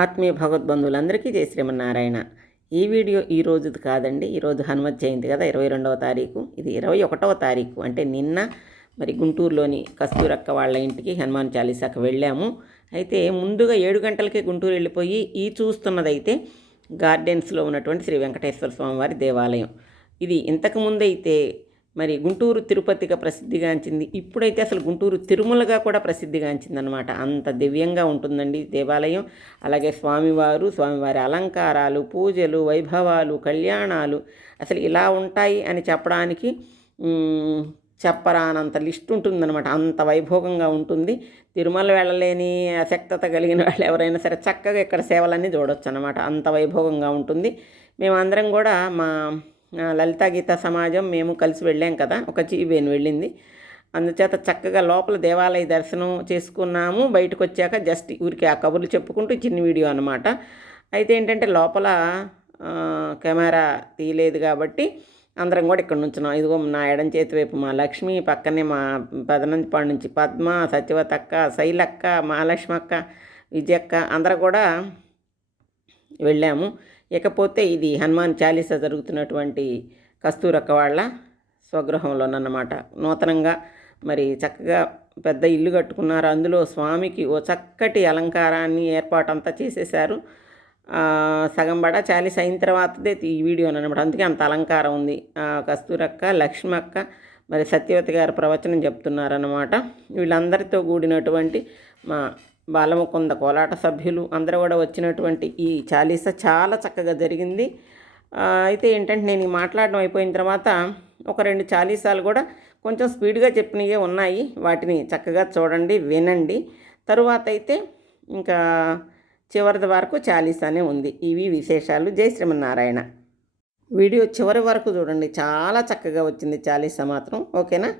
ఆత్మీయ భగవద్బంధువులందరికీ జై శ్రీమన్నారాయణ. ఈ వీడియో ఈ రోజుది కాదండి. ఈరోజు హనుమత్ జయంతి కదా, 22వ తారీఖు. ఇది 21వ తారీఖు అంటే నిన్న మరి గుంటూరులోని కస్తూరక్క వాళ్ళ ఇంటికి హనుమాన్ చాలీసాకు వెళ్ళాము. అయితే ముందుగా 7 గంటలకే గుంటూరు వెళ్ళిపోయి ఈ చూస్తున్నదైతే గార్డెన్స్లో ఉన్నటువంటి శ్రీ వెంకటేశ్వర స్వామి వారి దేవాలయం. ఇది ఇంతకుముందైతే మరి గుంటూరు తిరుపతిగా ప్రసిద్ధిగాంచింది. ఇప్పుడైతే అసలు గుంటూరు తిరుమలగా కూడా ప్రసిద్ధిగాంచిందనమాట. అంత దివ్యంగా ఉంటుందండి దేవాలయం. అలాగే స్వామివారి అలంకారాలు, పూజలు, వైభవాలు, కళ్యాణాలు అసలు ఇలా ఉంటాయి అని చెప్పడానికి చెప్పరానంత లిస్ట్ ఉంటుందన్నమాట. అంత వైభోగంగా ఉంటుంది. తిరుమల వెళ్ళలేని అశక్తత కలిగిన వాళ్ళు ఎవరైనా సరే చక్కగా ఇక్కడ సేవలన్నీ చూడొచ్చు అన్నమాట. అంత వైభోగంగా ఉంటుంది. మేమందరం కూడా మా లలితా గీతా సమాజం మేము కలిసి వెళ్ళాం కదా, ఒక జీవేను వెళ్ళింది. అందుచేత చక్కగా లోపల దేవాలయ దర్శనం చేసుకున్నాము. బయటకు వచ్చాక జస్ట్ ఊరికి ఆ కబుర్లు చెప్పుకుంటూ చిన్న వీడియో అనమాట. అయితే ఏంటంటే లోపల కెమెరా తీయలేదు కాబట్టి అందరం కూడా ఇక్కడ నుంచున్నాం. ఇదిగో నా ఎడం చేతి వైపు మా లక్ష్మి, పక్కనే మా పెదనందిపాడు నుంచి పద్మ, సత్యవతక్క, శైలక్క, మహాలక్ష్మక్క, విజయక్క అందరూ కూడా వెళ్ళాము. ఇకపోతే ఇది హనుమాన్ చాలీసా జరుగుతున్నటువంటి కస్తూరక్క వాళ్ళ స్వగృహంలోనన్నమాట. నూతనంగా మరి చక్కగా పెద్ద ఇల్లు కట్టుకున్నారు. అందులో స్వామికి ఓ చక్కటి అలంకారాన్ని ఏర్పాటంతా చేసేశారు. సగం బడా చాలీసా అయిన తర్వాతదే ఈ వీడియో అనమాట. అందుకే అంత అలంకారం ఉంది. కస్తూరక్క, లక్ష్మక్క, మరి సత్యవతి గారు ప్రవచనం చెప్తున్నారన్నమాట. వీళ్ళందరితో కూడినటువంటి మా బాలముకుంద కోలాట సభ్యులు అందరూ కూడా వచ్చినటువంటి ఈ చాలీసా చాలా చక్కగా జరిగింది. అయితే ఏంటంటే నేను మాట్లాడడం అయిపోయిన తర్వాత ఒక 2 చాలీసాలు కూడా కొంచెం స్పీడ్గా చెప్పినవే ఉన్నాయి. వాటిని చక్కగా చూడండి, వినండి. తరువాత అయితే ఇంకా చివరి వరకు చాలీసానే ఉంది. ఇవి విశేషాలు. జై శ్రీమన్నారాయణ. వీడియో చివరి వరకు చూడండి, చాలా చక్కగా వచ్చింది చాలీసా మాత్రం. ఓకేనా?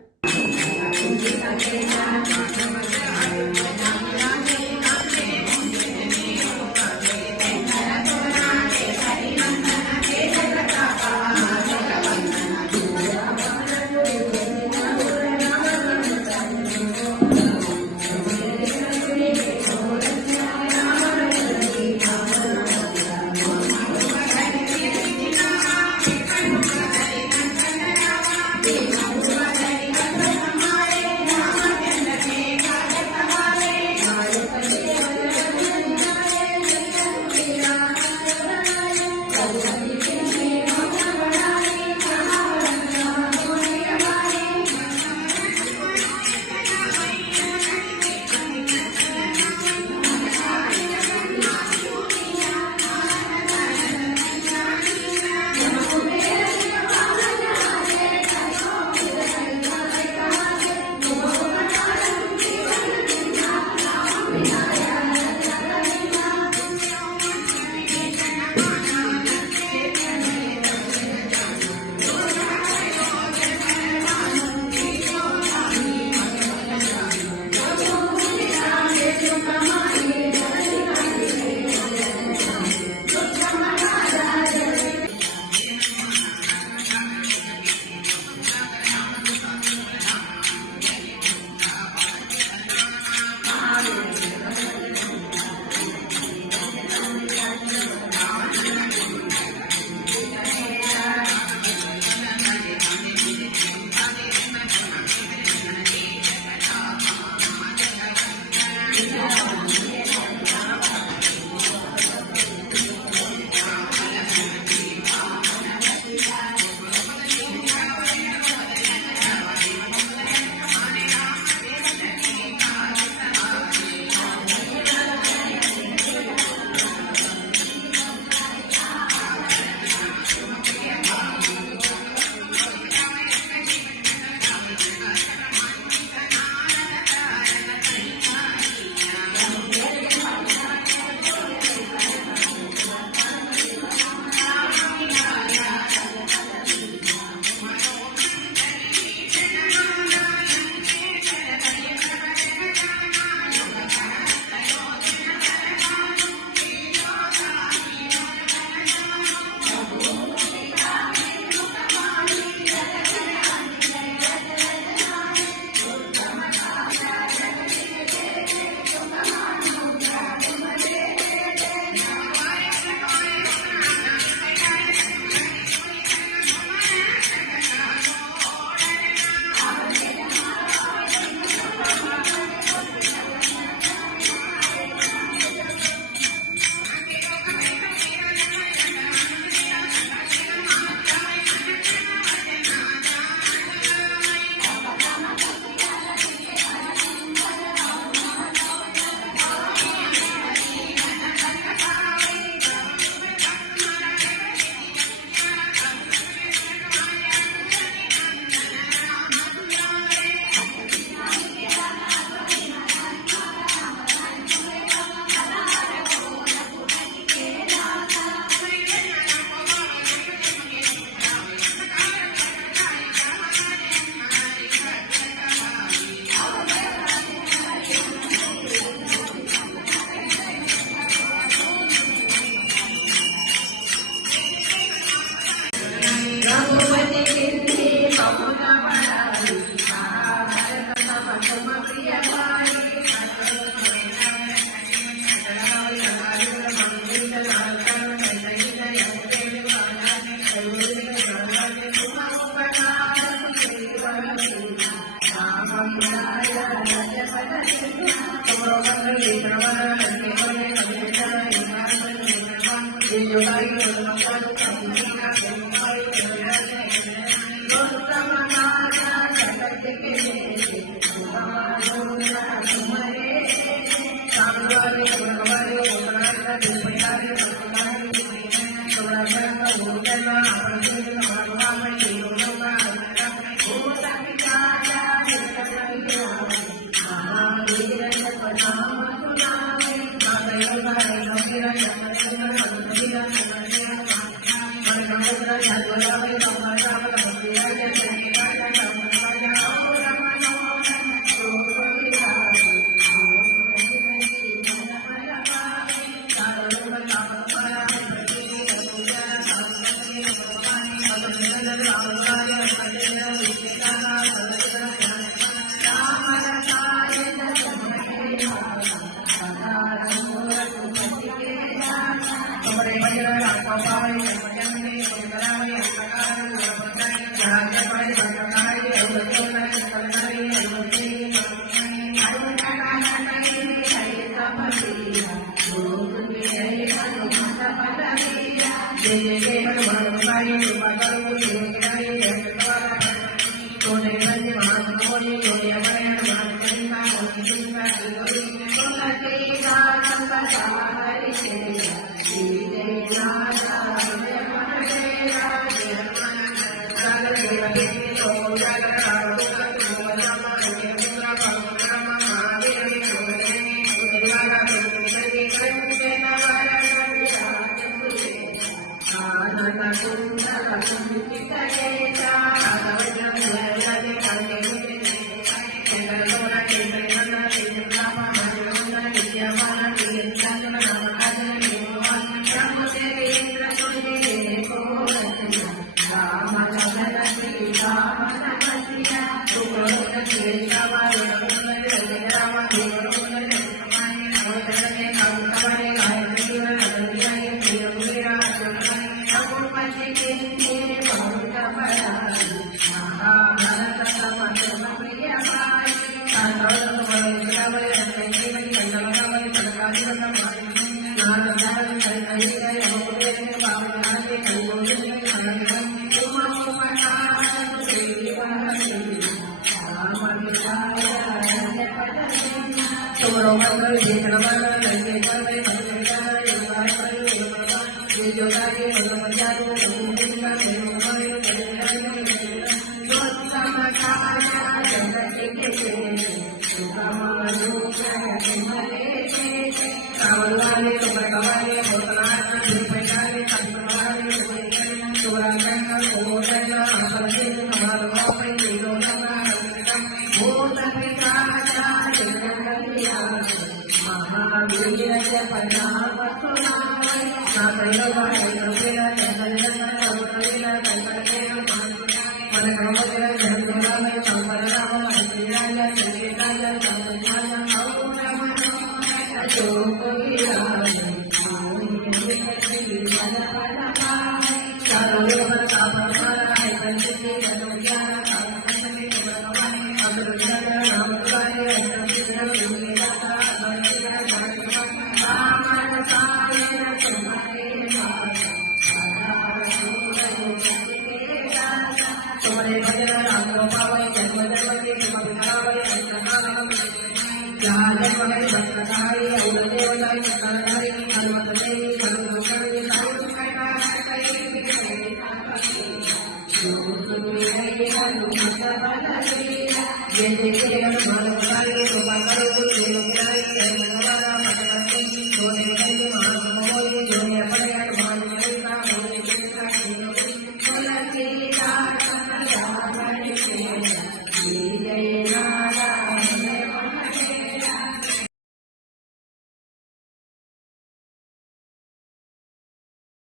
Nah,